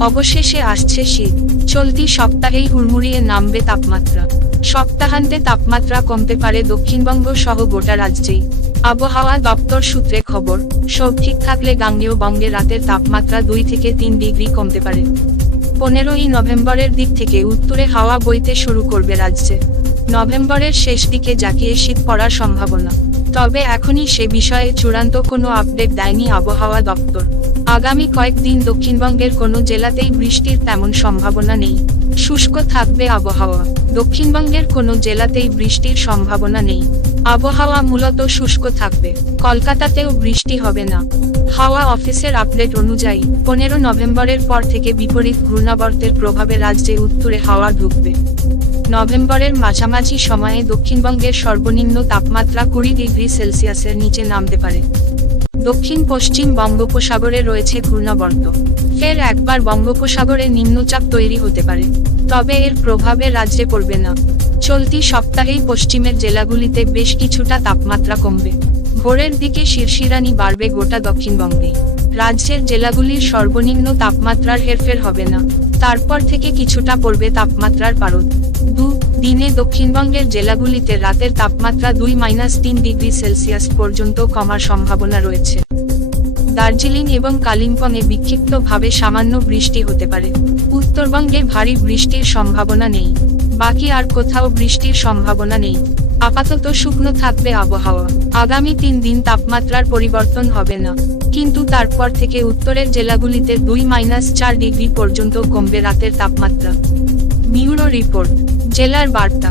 অবশেষে আসছে শীত। চলতি সপ্তাহেই হুড়মুড়িয়ে নামবে তাপমাত্রা। সপ্তাহান্তে তাপমাত্রা কমতে পারে দক্ষিণবঙ্গ সহ গোটা রাজ্যেই। আবহাওয়া দপ্তর সূত্রে খবর, সব ঠিক থাকলে গাঙ্গেয় বঙ্গে রাতের তাপমাত্রা দুই থেকে তিন ডিগ্রি কমতে পারে। পনেরোই নভেম্বরের দিক থেকে উত্তরে হাওয়া বইতে শুরু করবে রাজ্যে। নভেম্বরের শেষ দিকে জাকিয়ে শীত পড়ার সম্ভাবনা। তবে এখনই সে বিষয়ে চূড়ান্ত কোনো আপডেট দেয়নি আবহাওয়া দপ্তর। আগামী কয়েকদিন দক্ষিণবঙ্গের কোনো জেলাতেই বৃষ্টির তেমন সম্ভাবনা নেই। শুষ্ক থাকবে আবহাওয়া। দক্ষিণবঙ্গের কোনো জেলাতেই বৃষ্টির সম্ভাবনা নেই। আবহাওয়া মূলত শুষ্ক থাকবে। কলকাতাতেও বৃষ্টি হবে না। হাওয়া অফিসের আপডেট অনুযায়ী, পনেরো নভেম্বরের পর থেকে বিপরীত ঘূর্ণাবর্তের প্রভাবে রাজ্যে উত্তরে হাওয়া ঢুকবে। নভেম্বরের মাঝামাঝি সময়ে দক্ষিণবঙ্গের সর্বনিম্ন তাপমাত্রা কুড়ি ডিগ্রি সেলসিয়াসের নিচে নামতে পারে। দক্ষিণ পশ্চিম বঙ্গোপসাগরে রয়েছে ঘূর্ণাবর্ত। ফের একবার বঙ্গোপসাগরে নিম্নচাপ তৈরি হতে পারে। তবে এর প্রভাবে রাজ্যে পড়বে না। চলতি সপ্তাহেই পশ্চিমের জেলাগুলিতে বেশ কিছুটা তাপমাত্রা কমবে। ভোরের দিকে শিরশিরানি বাড়বে গোটা দক্ষিণবঙ্গে। রাজ্যের জেলাগুলির সর্বনিম্ন তাপমাত্রার হেরফের হবে না। তারপর থেকে কিছুটা পড়বে তাপমাত্রার পারদ। দু, দিনে দক্ষিণবঙ্গের জেলাগুলিতে রাতের তাপমাত্রা দুই মাইনাস তিন ডিগ্রি সেলসিয়াস পর্যন্ত কমার সম্ভাবনা রয়েছে। দার্জিলিং এবং কালিম্পংয়ে বিক্ষিপ্তভাবে সামান্য বৃষ্টি হতে পারে। উত্তরবঙ্গে ভারী বৃষ্টির সম্ভাবনা নেই। বাকি আর কোথাও বৃষ্টির সম্ভাবনা নেই। আপাতত শুকনো থাকবে আবহাওয়া। আগামী তিন দিন তাপমাত্রার পরিবর্তন হবে না। কিন্তু তারপর থেকে উত্তরের জেলাগুলিতে দুই মাইনাস চার ডিগ্রি পর্যন্ত কমবে রাতের তাপমাত্রা। বিউরো রিপোর্ট, জেলার বার্তা।